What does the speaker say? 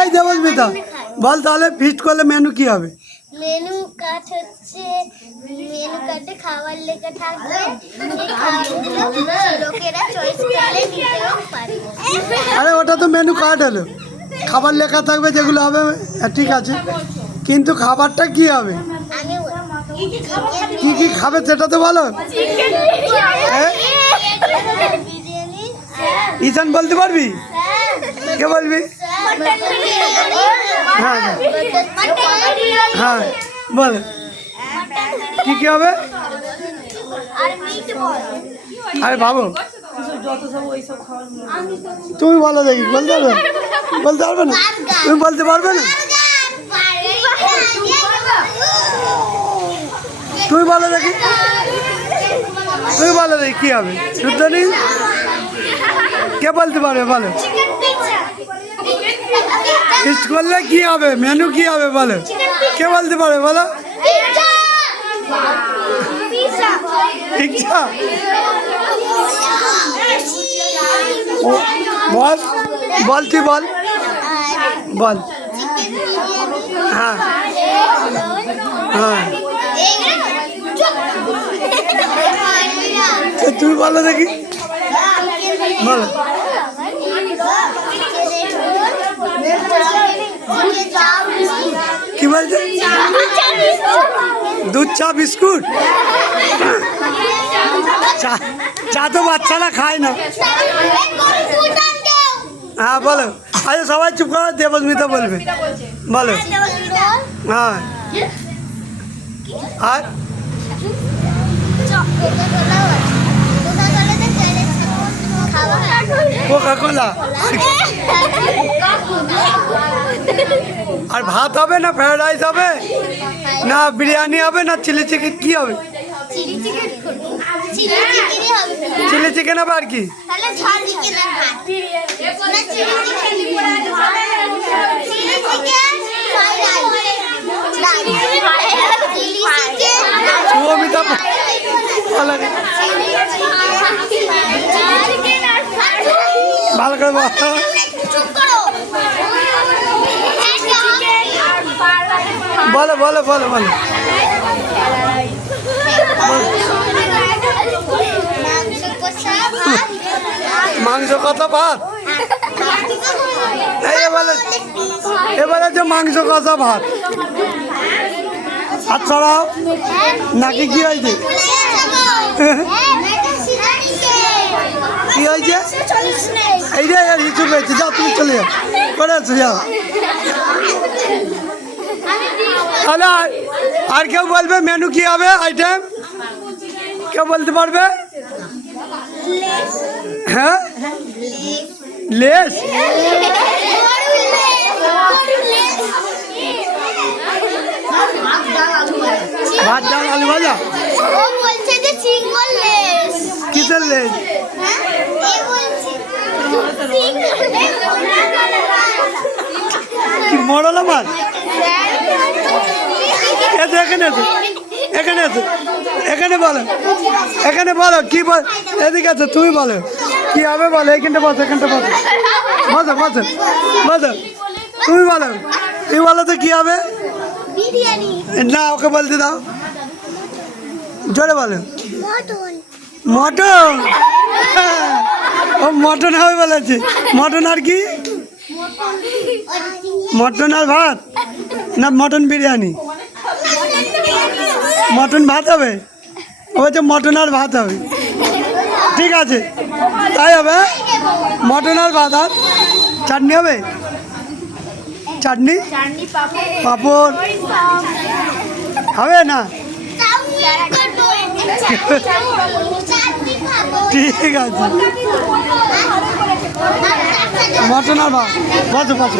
এই দেবস্মিতা বল তাহলে ফিস্ট করলে মেনু কি হবে? মেনু কার্ড হচ্ছে মেনু কার্ডে খাবার লেখা থাকবে, সেই খাবারগুলো লোকেরা চয়েস করলে নিতেও পারে। আরে ওটা তো মেনু কার্ড হলো, খাবার লেখা থাকবে যেগুলো হবে ঠিক আছে, কিন্তু খাবারটা কি হবে, কি কি খাবে সেটা তো বলো। বিরিয়ানি। ঈশান বলতে পারবি? কে বলবি? হ্যাঁ হ্যাঁ বল কি কি হবে। আরে বাবু তুমি বলো দেখি, বলতে পারবে? বলতে পারবে না? তুমি বলতে পারবে না? তুমি বলো দেখি, তুমি বলো দেখি কি হবে। শুদ্ধ নেই, কে বলতে পারবে বলো? ফিস্ট করলে কি হবে, মেনু কি হবে বলো, কে বলতে পারবে বলো? পিৎজা। বল বল তুই বল বল। হ্যাঁ হ্যাঁ তুমি বলো দেখি, বলো। কি বলছে? দুধ চা বিস্কুট। চা তো বাচ্চারা খায় না। হ্যাঁ বলো। আচ্ছা সবাই চুপ করো, দেবস্মিতা বলবে, বলো। হ্যাঁ আর কোকা কোলা। আর ভাত হবে না ফ্রাইড রাইস হবে না বিরিয়ানি হবে না চিলি চিকেন, কি হবে? চিলি চিকেন হবে আর কি? ভালো করে বলো বলো বলো বলো। মাংস কত ভাত? এবারে যে মাংস কষা ভাত। হাত ছড়াও, নাকি কি হয়েছে? কি হয়েছে? এইটাই আর হিচু পেয়েছে, যাও তুমি চলে যাও, করে আছো যাও। তাহলে আর কেউ বলবে মেনু কি হবে, আইটেম কেউ বলতে পারবে? হ্যাঁ লেস, ভাত ডাল আলু ভাজা। কিসের লেস? কি মরল আমার? এখানে আছে, এখানে আছে, এখানে বলো, এখানে বলো কি বল। এদিকে আছে, তুমি বলো কি হবে বলো। এইখানটা বসো, এখানটা বসো, বসো বসো বসো। তুমি বলো, তুমি বলো তো কি হবে? না ওকে বলতে দাও, জোরে বলো। মটন। ও মটন হবে বলেছে। মটন আর কি? মটন আর ভাত না মটন বিরিয়ানি? মটন ভাত হবে, ও বলছে মটন আর ভাত হবে। ঠিক আছে তাই হবে, মটন আর ভাত। আর চাটনি হবে? চাটনি পাঁপড় হবে না? ঠিক আছে মটন আর ভাত। বসো বসো।